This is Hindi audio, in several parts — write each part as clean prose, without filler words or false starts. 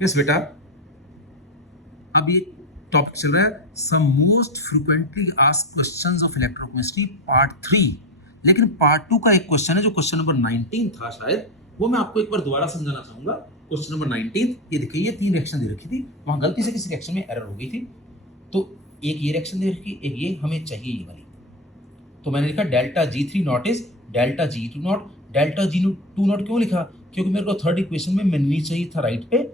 यस बेटा, अब ये टॉपिक चल रहा है some most frequently asked questions of electrochemistry part 3। लेकिन पार्ट 2 का एक क्वेश्चन है जो क्वेश्चन नंबर 19 था शायद, वो मैं आपको एक बार दोबारा समझाना चाहूंगा। क्वेश्चन नंबर 19, ये देखिए ये 3 रिएक्शन दे रखी थी, वहां गलती से किसी रिएक्शन में एरर हो गई थी, तो एक ये रिएक्शन दे रखी, एक ये, हमें चाहिए ये वाली। तो मैंने लिखा delta G3 not is delta G2 not. Delta G2 not क्यों लिखा? क्योंकि मेरे को थर्ड इक्वेशन में मैंगनीज चाहिए था राइट पे,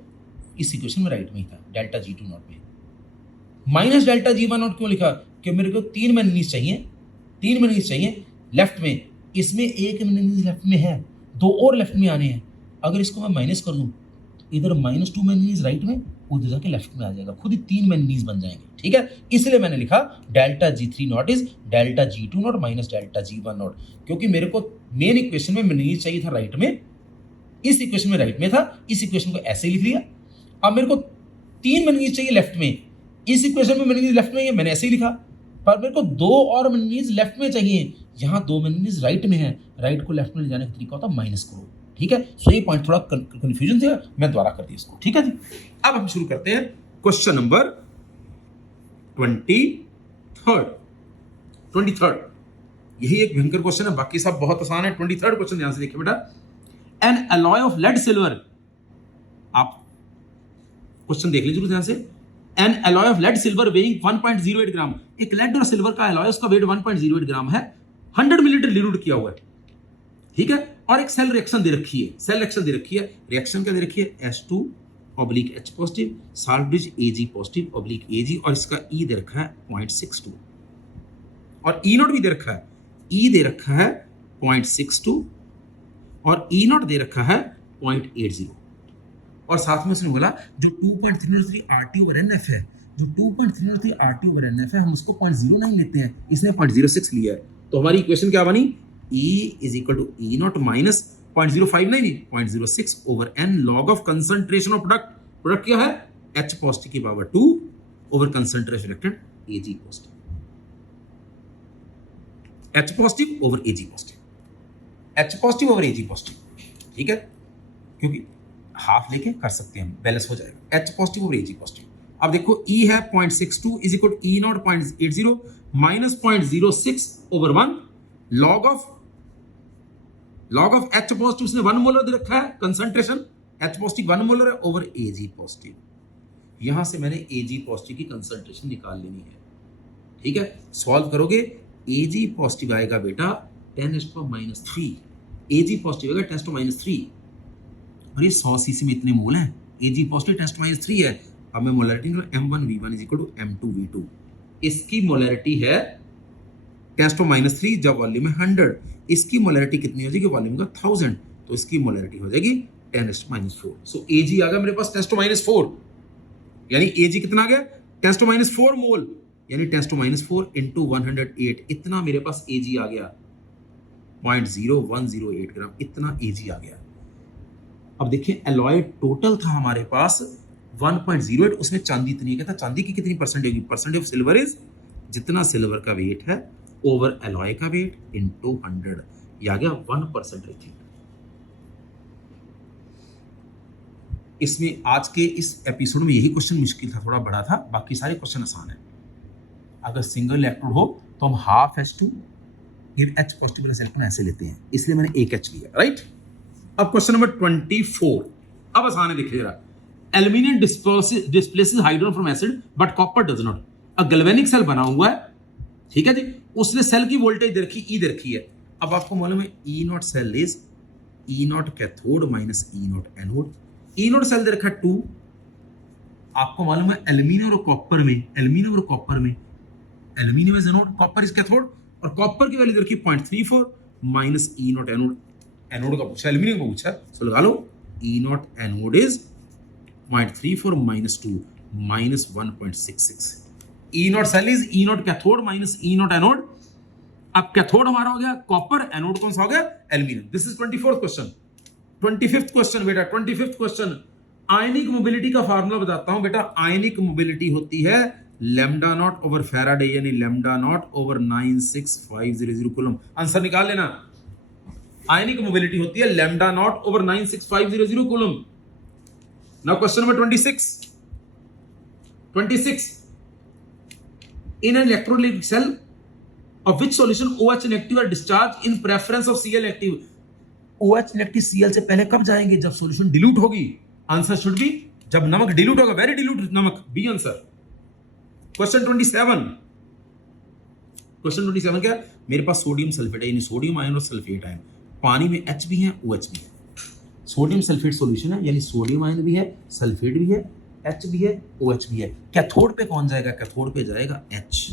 इस इक्वेशन में राइट में ही था डेल्टा G2 नॉट में। माइनस डेल्टा G1 नॉट क्यों लिखा? क्योंकि मेरे को 3 मैंगनीज चाहिए, 3 मैंगनीज चाहिए लेफ्ट में, इसमें एक मैंगनीज लेफ्ट में है, 2 और लेफ्ट में आने हैं। अगर इसको मैं माइनस कर लूँ तो इधर -2 मैंगनीज राइट में, उधर जाके लेफ्ट में आ जाएगा, खुद ही 3 मैंगनीज बन जाएंगे। ठीक है, इसलिए मैंने लिखा delta G3 not is delta G2 not minus delta G1 not, क्योंकि मेरे को मेन इक्वेशन में मैंगनीज चाहिए था राइट में, इस इक्वेशन में राइट में था, इस इक्वेशन को ऐसे लिख लिया। अब मेरे को 3 मैंगनीज चाहिए लेफ्ट में, इस इक्वेशन में मैंगनीज लेफ्ट में है, मैंने ऐसे ही लिखा। पर मेरे को 2 और मैंगनीज लेफ्ट में चाहिए, यहाँ 2 मैंगनीज राइट में है, राइट को लेफ्ट में ले जाने का तरीका होता है माइनस करो। ठीक है, सो ये पॉइंट थोड़ा कंफ्यूजन था, मैं दोबारा कर दिया इसको। ठीक है जी, अब हम शुरू करते हैं क्वेश्चन नंबर 23। यही एक भयंकर क्वेश्चन है, बाकी सब बहुत आसान है। 23 क्वेश्चन ध्यान से देखिए बेटा। An alloy of lead silver, आप क्वेश्चन देख लीजिए ध्यान से। An alloy of lead silver weighing 1.08 gram, एक लेड और सिल्वर का अलॉय, उसका वेट 1.08 ग्राम है, 100 मिलीलीटर डिल्यूट किया हुआ है। ठीक है, और एक सेल रिएक्शन दे रखी है, सेल रिएक्शन दे रखी है। रिएक्शन क्या दे रखी है? H2/H positive, salt bridge Ag positive /Ag, और इसका E दे रखा है 0.62, और E नॉट भी दे रखा है, E दे रखा है 0.62, और E नॉट दे रखा है 0.80, और साथ में उसने बोला जो 2.303 RT/NF है, जो 2.303 RT/NF है, हम उसको 0.09 लेते हैं, इसने 0.06 लिया है। तो हमारी इक्वेशन क्या बनी? E is equal to E not minus 0.059 0.06 over N log of concentration of product. Product क्या है? H पॉजिटिव की power 2 over concentration reactant Ag positive, H positive over Ag positive, H positive over Ag positive. ठीक है, क्योंकि हाफ लेके कर सकते हैं, बैलेंस हो जाएगा, H पॉजिटिव और Ag पॉजिटिव। अब देखो E है 0.62 is equal to E not 0.80 minus 0.06 over 1 log of H positive, उसने 1 मोलर दे रखा है कंसंट्रेशन, H पॉजिटिव 1 मोलर है ओवर Ag पॉजिटिव। यहां से मैंने Ag पॉजिटिव की कंसंट्रेशन निकाल लेनी है। ठीक है, सॉल्व करोगे, Ag पॉजिटिव आएगा बेटा 10⁻³ Ag पॉजिटिव आएगा 10⁻³ और ये 100 सीसी में इतने मोल हैं, Ag पॉजिटिव 10⁻³ है। अब मैं molarity M1V1 is equal to M2V2, इसकी मोलरिटी है 10⁻³ जब वॉल्यूम है 100, इसकी मोलरिटी कितनी हो जाएगी? वॉल्यूम का 1000, तो इसकी मोलरिटी हो जाएगी 10⁻⁴। सो Ag आ गया मेरे पास 10⁻⁴, यानी Ag कितना आ गया? 10⁻⁴ मोल, यानी 10⁻⁴ इंटू 108, इतना मेरे पास Ag आ गया, 0.0108 ग्राम, इतना Ag आ गया। अब देखिए एलॉय टोटल था हमारे पास 1.08, उसमें चांदी इतनी है, चांदी की कितनी परसेंट होगी? परसेंट ऑफ सिल्वर इज, जितना सिल्वर का वेट है ओवर एलॉय का वेट इनटू 100, ये आ गया 1% आई थिंक। इसमें आज के इस एपिसोड में यही क्वेश्चन मुश्किल था, थोड़ा बड़ा था, बाकी सारे क्वेश्चन आसान है। अगर सिंगल इलेक्ट्रोड हो तो हम half H2 give H positive electron ऐसे लेते हैं, इसलिए मैंने एक H लिया, राइट। अब क्वेश्चन नंबर 24, अब आसान है, देखिए जरा। Aluminium displaces hydrogen from acid but copper does not. A galvanic cell बना हुआ है, ठीक है जी, उसने सेल की वोल्टेज दे रखी, E दे रखी है। अब आपको मालूम है E not cell is E not cathode minus E not anode. E not cell दे रखा है 2, आपको मालूम है एल्यूमिनियम और कॉपर में, aluminium is anode, copper is cathode, और कॉपर की वैल्यू दे रखी 0.34 minus E not anode. Anode का पूछा, एल्यूमिनियम का पूछा, सो लगा लो E not anode is 0.34 minus 2 minus 1.66। E not cell is E not cathode minus E not anode. अब कैथोड हमारा हो गया कॉपर, एनोड कौन सा हो गया? Aluminium. This is 24th question. 25th question बेटा, 25th क्वेश्चन। आयनिक मोबिलिटी का फार्मूला बताता हूं बेटा। आयनिक मोबिलिटी होती है लैम्डा नॉट ओवर फैराडे, यानी lambda naught over 96500 coulomb. Answer निकाल लेना। आयनिक मोबिलिटी होती है lambda naught over 96500 coulomb. Now question number 26 in an electrolytic cell of which solution OH negative are discharged in preference of Cl negative. OH negative Cl से पहले कब जाएंगे? जब सॉल्यूशन डिल्यूट होगी. आंसर शुड बी जब नमक डिल्यूट होगा, वेरी डिल्यूट नमक. B answer. क्वेश्चन 27 क्या? मेरे पास सोडियम सल्फेट है, यानी सोडियम आयन और सल्फेट आयन. पानी में H भी है, OH भी है. सोडियम सल्फेट सॉल्यूशन है, यानी सोडियम आयन भी है, सल्फेट भी है, H भी है, OH भी है. कैथोड पे कौन जाएगा? कैथोड पे जाएगा H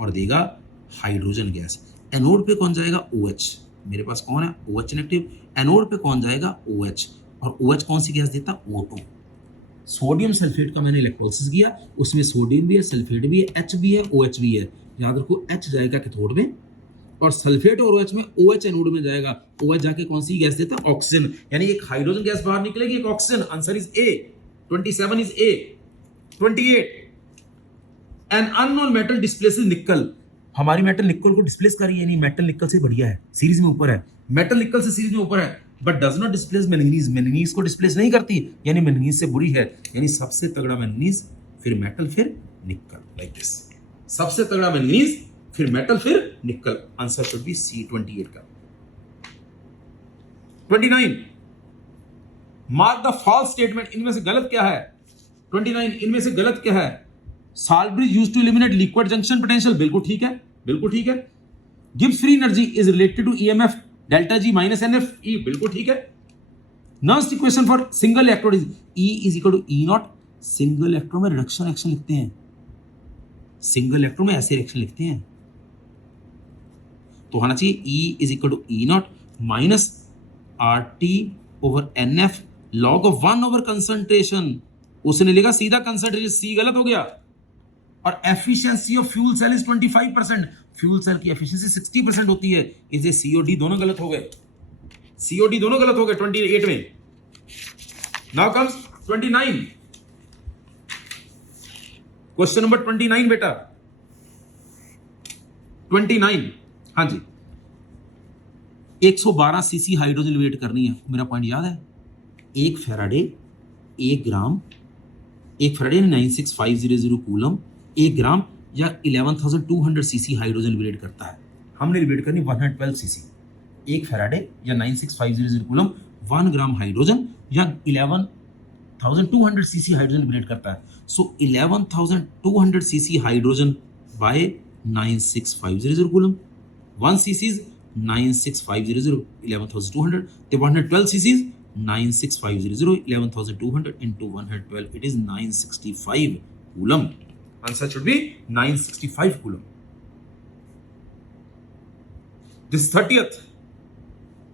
और देगा हाइड्रोजन गैस. एनोड पे कौन जाएगा? OH. मेरे पास कौन है? OH negative. एनोड पे कौन जाएगा? OH. और OH कौन सी गैस देता? O2. सोडियम सल्फेट का मैंने इलेक्ट्रोलिसिस किया, उसमें सोडियम भी है, सल्फेट भी है, H भी है, OH भी है. याद रखो H जाएगा कैथोड में और सल्फेट और OH में, OH एनोड में जाएगा. OH जाके कौन सी गैस देता? ऑक्सीजन. यानी एक हाइड्रोजन गैस बाहर निकलेगी, एक oxygen. Answer is a. 27 is a. 28 an unknown metal displaces निकल. हमारी मेटल निकल को डिस्प्लेस कर रही है, यानी मेटल निकल से बढ़िया है, सीरीज में ऊपर है. मेटल निकल से सीरीज में ऊपर है, but does not displace manganese. Manganese को डिस्प्लेस नहीं करती, यानी मैंगनीज से बुरी है. यानी सबसे तगड़ा मैंगनीज, फिर मेटल, फिर निकल. Like this. सबसे तगड़ा मैंगनीज, फिर मेटल, फिर निकल. आंसर शुड बी सी 28 का. 29 मार्क द फॉल्स स्टेटमेंट. इनमें से गलत क्या है? 29 इनमें से गलत क्या है? Salt bridge used to eliminate liquid junction potential. बिल्कुल ठीक है, बिल्कुल ठीक है. Gibbs free energy is related to EMF delta G minus NF E. बिल्कुल ठीक है. Nernst equation for single electrode is E is equal to E naught. Single electrode में रिडक्शन एक्शन लिखते हैं, सिंगल इलेक्ट्रोड में ऐसे रिएक्शन लिखते हैं, तो होना चाहिए E is equal to E not minus R T over N F log of 1 over concentration. उसने लिखा सीधा कंसंट्रेशन, सी गलत हो गया. और efficiency of fuel cell is 25%. Fuel cell की एफिशिएंसी 60% होती है, इसलिए सीओडी दोनों गलत हो गए. सीओडी दोनों गलत हो गए 28 में. Now comes 29. क्वेश्चन नंबर 29 बेटा. 29 हाँ जी. 112 सीसी हाइड्रोजन लिबरेट करनी है. मेरा पॉइंट याद है? 1 फैराडे 1 ग्राम, 1 फैराडे 96500 कूलम 1 ग्राम या 11,200 सीसी हाइड्रोजन लिबरेट करता है. हमने लिबरेट करनी 112 सीसी. 1 फैराडे या 96500 कूलम 1 ग्राम हाइड्रोजन या 11,200 सीसी हाइड्रोजन लिबरेट करता है. सो 11,200 CC hydrogen bye 96500 coulomb. 1 CC 96500 11,200. The 112 cc's 96500 11,200 into 112, it is 965 coulomb. Answer should be 965 coulomb. This is 30th.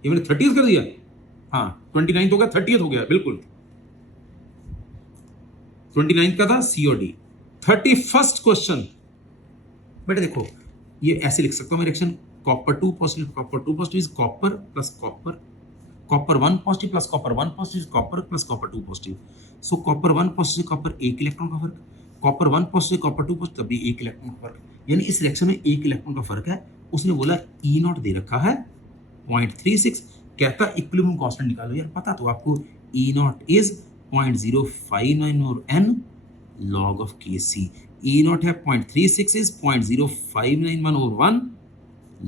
ये मैंने 30th कर दिया. हाँ 29th हो गया, 30th हो गया. बिल्कुल 29th का था COD. 31st question. बेटे देखो ये ऐसे लिख सकता हूँ मैं reaction. copper 2 positive, copper 2 positive is copper plus copper, copper 1 positive plus copper 1 positive is copper plus copper 2 positive. So copper 1 positive copper 1 electron का फर्क, copper 1 positive copper 2 positive तभी 1 इलेक्ट्रॉन का फर्क. यानी इस रिएक्शन में 1 इलेक्ट्रॉन का फर्क है. उसने बोला E नॉट दे रखा है 0.36. कहता इक्विलिब्रियम कांस्टेंट निकालो. यार पता तो आपको E नॉट इज 0.059 और n log of Kc. E not है 0.36 इज 0.0591 और 1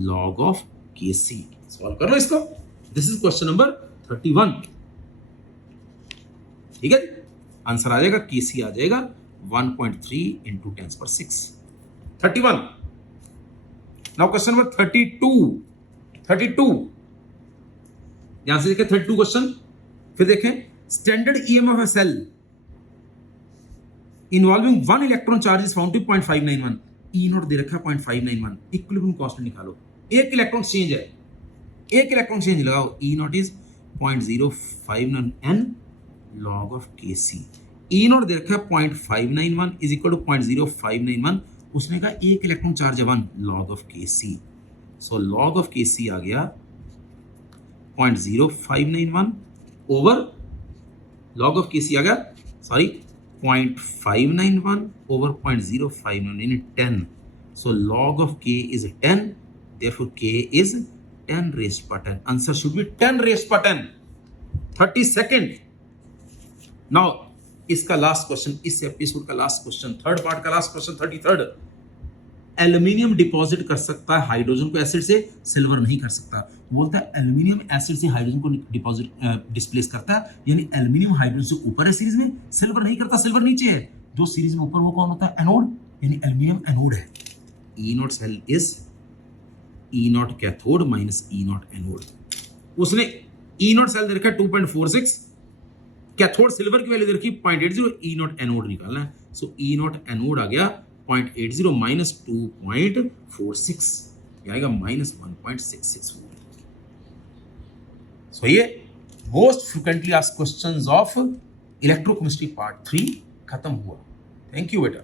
log of Kc. सॉल्व कर लो इसको. This is question number 31. ठीक है, आंसर आ जाएगा Kc आ जाएगा 1.3 into 10⁶. 31. Now question number 32. यहां से देखें 32 क्वेश्चन. फिर देखें standard EMF of cell involving 1 electron charge is found to 0.591. E not दे रखा है 0.591. इक्विलिब्रियम कांस्टेंट निकालो. एक इलेक्ट्रॉन चेंज है, एक इलेक्ट्रॉन चेंज लगाओ. E naught is 0.059 n log of Kc. E not दे रखा है 0.591 इज इक्वल टू 0.0591. उसने कहा एक इलेक्ट्रॉन चार्ज है 1 log of Kc. So log of Kc आ गया 0.0591 ओवर log of Kc आ गया 0.591 over 0.059 in 10. So log of K is 10. Therefore K is 10 raised per 10. Answer should be 10 raised per 10. 32nd. Now इसका लास्ट क्वेश्चन, इस एपिसोड का लास्ट क्वेश्चन, थर्ड पार्ट का last question 33rd, aluminium deposit कर सकता है हाइड्रोजन को एसिड से, सिल्वर नहीं कर सकता। बोलता है एल्यूमिनियम एसिड से हाइड्रोजन को डिपॉजिट डिस्प्लेस करता है, यानी एल्यूमिनियम हाइड्रोजन से ऊपर है सीरीज में, सिल्वर नहीं करता, सिल्वर नीचे है। जो सीरीज में ऊपर वो कौन होता है? एनोड, यानी एल्यूमिनियम एनोड है। E naught cell is E naught cathode minus E naught anode. उसने ई नॉट सेल दे रखा 2.46, कैथोड सिल्वर की वैल्यू दे रखी 0.80, ई नॉट एनोड निकालना है। सो ई नॉट एनोड आ गया 0.80 माइनस 2.46, आएगा माइनस 1.664। सो ये most frequently asked questions of electrochemistry part 3 खत्म हुआ। थैंक यू बेटा।